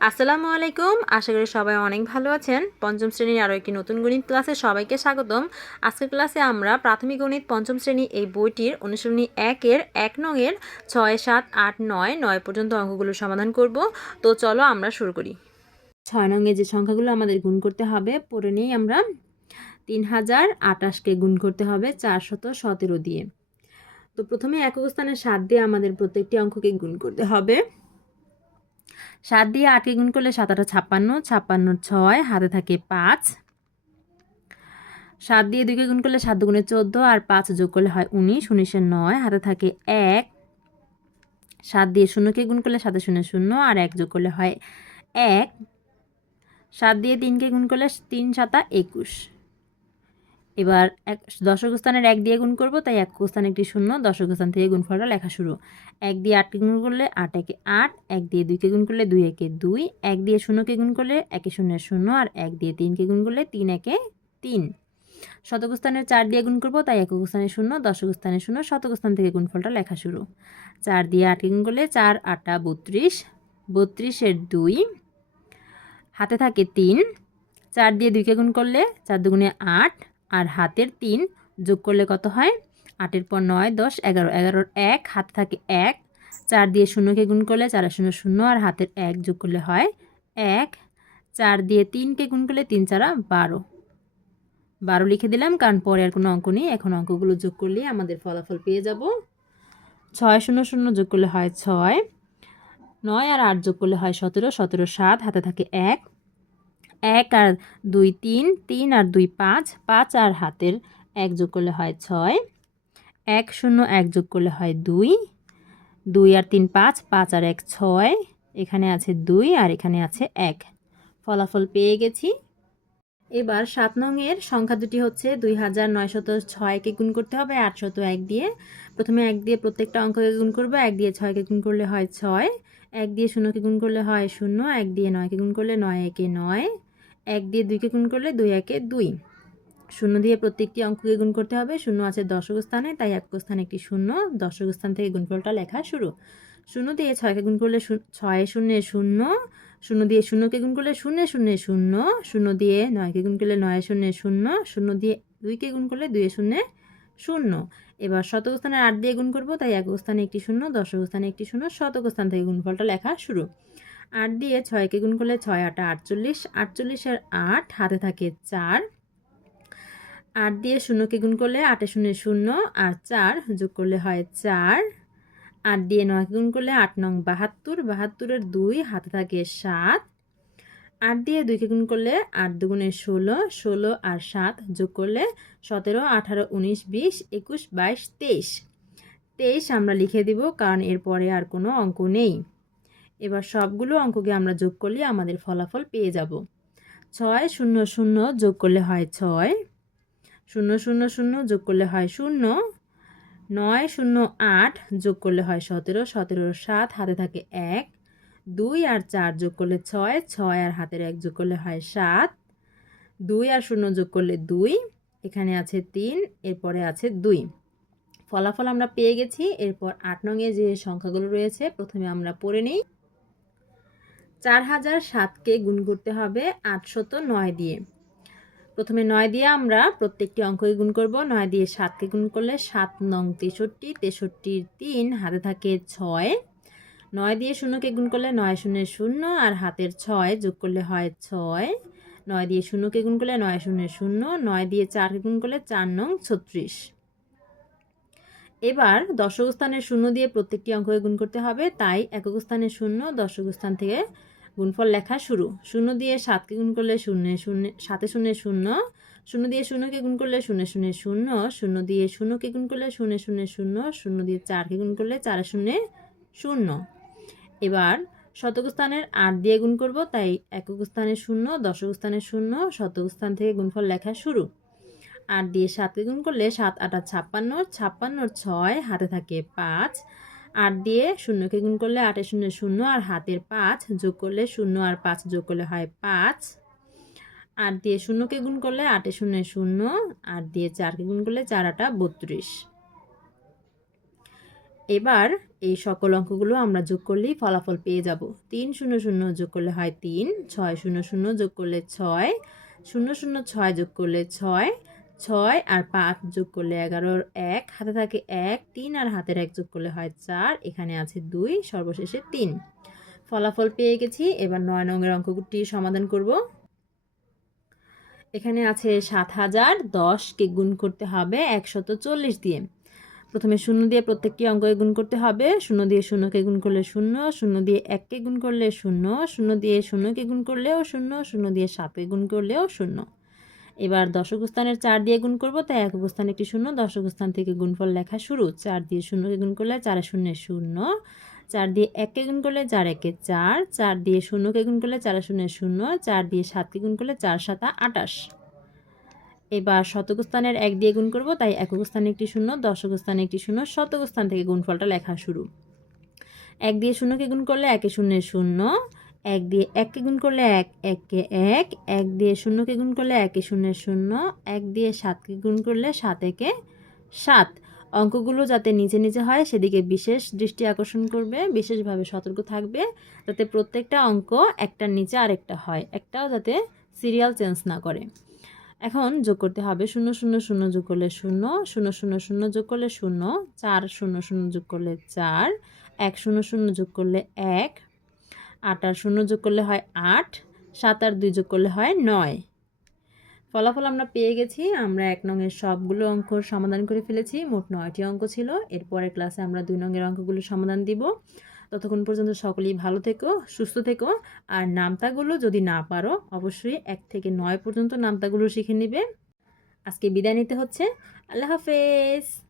আসসালামু আলাইকুম। আশা করি সবাই অনেক ভালো আছেন। পঞ্চম শ্রেণির আরও একটি নতুন গণিত ক্লাসে সবাইকে স্বাগতম। আজকের ক্লাসে আমরা প্রাথমিক গণিত পঞ্চম শ্রেণি এই বইটির অনুশীলনী একের এক নংয়ের ছয়, সাত, আট, নয় নয় পর্যন্ত অঙ্কগুলো সমাধান করব। তো চলো আমরা শুরু করি। ছয় নংয়ে যে সংখ্যাগুলো আমাদের গুণ করতে হবে, পড়ে নিই আমরা। তিন হাজার আটাশকে গুণ করতে হবে চারশত সতেরো দিয়ে। তো প্রথমে একক স্থানে সাত দিয়ে আমাদের প্রত্যেকটি অঙ্ককে গুণ করতে হবে। সাত দিয়ে আটকে গুণ করলে সাত আটা ছাপ্পান্ন ছাপ্পান্ন ছয়, হাতে থাকে পাঁচ। সাত দিয়ে দুইকে গুণ করলে সাত দুগুণে চোদ্দ আর পাঁচ যোগ করলে হয় উনিশ উনিশের নয়, হাতে থাকে এক। সাত দিয়ে শূন্যকে গুণ করলে সাথে শূন্য শূন্য আর এক যোগ করলে হয় এক। সাত দিয়ে তিনকে গুণ করলে তিন সাতা একুশ। এবার এক দশক স্থানের এক দিয়ে গুণ করব, তাই এক স্থানে একটি শূন্য দশক স্থান থেকে গুণফলটা লেখা শুরু। এক দিয়ে আটকে গুণ করলে আট, একে আট, এক দিয়ে দুইকে গুণ করলে দুই, একে দুই, এক দিয়ে শূন্যকে গুণ করলে একে শূন্যের শূন্য, আর এক দিয়ে তিনকে গুণ করলে তিন, একে তিন। শতক স্থানের চার দিয়ে গুণ করব, তাই একক স্থানে শূন্য দশক স্থানে শূন্য শতক স্থান থেকে গুণফলটা লেখা শুরু। চার দিয়ে আটকে গুণ করলে চার আটা বত্রিশ, বত্রিশের দুই, হাতে থাকে তিন, চার দিয়ে দুইকে গুণ করলে চার দুগুণে আট আর হাতের তিন যোগ করলে কত হয়? আটের পর নয়, দশ, এগারো। এগারোর এক, হাতে থাকে এক। চার দিয়ে শূন্যকে গুণ করলে চার শূন্য শূন্য আর হাতের এক যোগ করলে হয় এক। চার দিয়ে তিনকে গুণ করলে তিন চারা বারো। বারো লিখে দিলাম, কারণ পরে আর কোনো অঙ্ক নেই। এখন অঙ্কগুলো যোগ করলে আমাদের ফলাফল পেয়ে যাব। ছয় শূন্য শূন্য যোগ করলে হয় ছয়। নয় আর আট যোগ করলে হয় সতেরো। সতেরো সাত, হাতে থাকে এক। এক আর দুই তিন তিন আর দুই পাঁচ পাঁচ আর হাতের এক যোগ করলে হয় ছয়। এক শূন্য এক যোগ করলে হয় দুই। দুই আর তিন পাঁচ পাঁচ আর এক ছয়। এখানে আছে দুই আর এখানে আছে এক। ফলাফল পেয়ে গেছি। এবার সাত নংয়ের সংখ্যা দুটি হচ্ছে দুই হাজার নয়শত ছয়কে গুণ করতে হবে আটশত এক দিয়ে। প্রথমে এক দিয়ে প্রত্যেকটা অঙ্ককে গুণ করব, এক দিয়ে ছয়কে গুণ করলে হয় ছয়। এক দিয়ে শূন্যকে গুণ করলে হয় শূন্য, এক দিয়ে নয়কে গুণ করলে নয়, একে নয়। এক দিয়ে দুইকে গুণ করলে দুই একে দুই। শূন্য দিয়ে প্রত্যেকটি অঙ্ককে গুণ করতে হবে। শূন্য আছে দশক স্থানে, তাই এক স্থানে একটি শূন্য দশক স্থান থেকে গুণফলটা লেখা শুরু। শূন্য দিয়ে ছয়কে গুণ করলে ছয় শূন্য শূন্য শূন্য দিয়ে শূন্যকে গুণ করলে শূন্য শূন্য শূন্য শূন্য দিয়ে নয়কে গুণ করলে নয় শূন্য শূন্য শূন্য দিয়ে দুইকে গুণ করলে দুই শূন্য শূন্য। এবার শতক স্থানে আট দিয়ে গুণ করব, তাই এক স্থানে একটি শূন্য, দশক স্থানে একটি শূন্য, শতক স্থান থেকে গুণফলটা লেখা শুরু। আট দিয়ে ছয়কে গুণ করলে ছয়, আটা আটচল্লিশ, আটচল্লিশের আট হাতে থাকে চার। আট দিয়ে শূন্যকে গুণ করলে আটে শূন্য শূন্য, আর চার যোগ করলে হয় চার। আট দিয়ে নয়কে গুণ করলে আট নং বাহাত্তর, বাহাত্তরের দুই হাতে থাকে সাত। আট দিয়ে দুইকে গুণ করলে আট দুগুণে ষোলো ষোলো আর সাত যোগ করলে সতেরো, আঠারো, উনিশ, বিশ, একুশ, বাইশ, তেইশ। তেইশ আমরা লিখে দিব, কারণ এরপরে আর কোনো অঙ্ক নেই। এবার সবগুলো অঙ্ককে আমরা যোগ করলে আমাদের ফলাফল পেয়ে যাব। ছয় শূন্য শূন্য যোগ করলে হয় ছয়, শূন্য শূন্য শূন্য যোগ করলে হয় শূন্য, নয় শূন্য আট যোগ করলে হয় সতেরো, সতেরোর সাত হাতে থাকে এক, দুই আর চার যোগ করলে ছয় ছয় আর হাতের এক যোগ করলে হয় সাত, দুই আর শূন্য যোগ করলে দুই, এখানে আছে তিন, এরপরে আছে দুই। ফলাফল আমরা পেয়ে গেছি, এরপর আট নঙে যে সংখ্যাগুলো রয়েছে, প্রথমে আমরা পড়ে নিই। চার হাজার সাতকে গুণ করতে হবে আটশত নয় দিয়ে। প্রথমে নয় দিয়ে আমরা প্রত্যেকটি অঙ্ককে গুণ করব। নয় দিয়ে সাতকে গুণ করলে সাত নং তেষট্টি, তেষট্টির তিন, হাতে থাকে ছয়। নয় দিয়ে শূন্যকে গুণ করলে নয় শূন্য শূন্য আর হাতের ছয় যোগ করলে হয় ছয়। নয় দিয়ে শূন্যকে গুণ করলে নয় শূন্য শূন্য, নয় দিয়ে চারকে গুণ করলে চার নং ছত্রিশ। এবার দশক স্থানের শূন্য দিয়ে প্রত্যেকটি অঙ্ককে গুণ করতে হবে। তাই একক স্থানে শূন্য দশক স্থান থেকে গুণফল লেখা শুরু। শূন্য দিয়ে সাতকে গুণ করলে শূন্য শূন্য, সাতে শূন্য শূন্য। শূন্য দিয়ে শূন্যকে গুণ করলে শূন্য শূন্য শূন্য। শূন্য দিয়ে শূন্যকে গুণ করলে শূন্য শূন্য শূন্য। শূন্য দিয়ে চারকে গুণ করলে চার শূন্য শূন্য। এবার শতক স্থানের আট দিয়ে গুণ করব, তাই একক স্থানে শূন্য, দশক স্থানে শূন্য, শতক স্থান থেকে গুণফল লেখা শুরু। আট দিয়ে সাতকে গুণ করলে সাত, আটা ছাপ্পান্ন ছাপ্পান্নর ছয়, হাতে থাকে পাঁচ। আট দিয়ে শূন্যকে গুণ করলে আটে শূন্য শূন্য আর হাতের পাঁচ যোগ করলে শূন্য আর পাঁচ যোগ করলে হয় পাঁচ। আট দিয়ে শূন্যকে গুণ করলে আটে শূন্য শূন্য, আট দিয়ে চারকে গুণ করলে চার, আটা বত্রিশ। এবার এই সকল অঙ্কগুলো আমরা যোগ করলেই ফলাফল পেয়ে যাব। তিন শূন্য শূন্য যোগ করলে হয় তিন, ছয় শূন্য শূন্য যোগ করলে ছয়, শূন্য শূন্য, ছয় যোগ করলে ছয় ছয় আর পাঁচ যোগ করলে এগারোর এক, হাতে থাকে এক, তিন আর হাতের এক যোগ করলে হয় চার, এখানে আছে দুই, সর্বশেষে তিন। ফলাফল পেয়ে গেছি, এবার নয় নঙের অঙ্কটি সমাধান করব। এখানে আছে সাত হাজার দশকে গুণ করতে হবে একশত চল্লিশ দিয়ে। প্রথমে শূন্য দিয়ে প্রত্যেকটি অঙ্ককে গুণ করতে হবে। শূন্য দিয়ে শূন্যকে গুণ করলে শূন্য শূন্য দিয়ে এককে গুণ করলে শূন্য শূন্য দিয়ে শূন্যকে গুণ করলেও শূন্য শূন্য দিয়ে সাতকে গুণ করলেও শূন্য। এবার দশক স্থানের চার দিয়ে গুণ করব, তাই এক স্থানে একটি শূন্য দশক স্থান থেকে গুণফল লেখা শুরু। চার দিয়ে শূন্যকে গুণ করলে চারে শূন্য শূন্য, চার দিয়ে এককে গুণ করলে চার একে চার চার দিয়ে শূন্যকে গুণ করলে চারে শূন্য শূন্য, চার দিয়ে সাতকে গুণ করলে চার সাতা আটাশ। এবার শতক স্থানের এক দিয়ে গুণ করব, তাই একক স্থানে একটি শূন্য দশক স্থানে একটি শূন্য শতক স্থান থেকে গুণফলটা লেখা শুরু। এক দিয়ে শূন্যকে গুণ করলে একে শূন্য শূন্য এক দিয়ে এককে গুণ করলে এক এককে এক এক দিয়ে শূন্যকে গুণ করলে একে শূন্য শূন্য, এক দিয়ে সাতকে গুণ করলে সাত একে সাত। অঙ্কগুলো যাতে নিচে নিচে হয়, সেদিকে বিশেষ দৃষ্টি আকর্ষণ করবে, বিশেষভাবে সতর্ক থাকবে, যাতে প্রত্যেকটা অঙ্ক একটার নিচে আরেকটা হয়, একটাও যাতে সিরিয়াল চেঞ্জ না করে। এখন যোগ করতে হবে, শূন্য শূন্য শূন্য যোগ করলে শূন্য শূন্য শূন্য শূন্য যোগ করলে শূন্য, চার, শূন্য শূন্য যোগ করলে চার, এক, শূন্য শূন্য যোগ করলে এক আট আর শূন্য যোগ করলে হয় আট, সাত আর দুই যোগ করলে হয় নয়। ফলাফল আমরা পেয়ে গেছি, আমরা এক নঙের সবগুলো অঙ্কর সমাধান করে ফেলেছি, মোট নয়টি অঙ্ক ছিল, এরপরের ক্লাসে আমরা দুই নঙের অঙ্কগুলো সমাধান দিব। ততক্ষণ পর্যন্ত সকলেই ভালো থেকো, সুস্থ থেকো, আর নামতাগুলো যদি না পারো, অবশ্যই এক থেকে নয় পর্যন্ত নামতাগুলো শিখে নেবে। আজকে বিদায় নিতে হচ্ছে, আল্লাহ হাফেজ।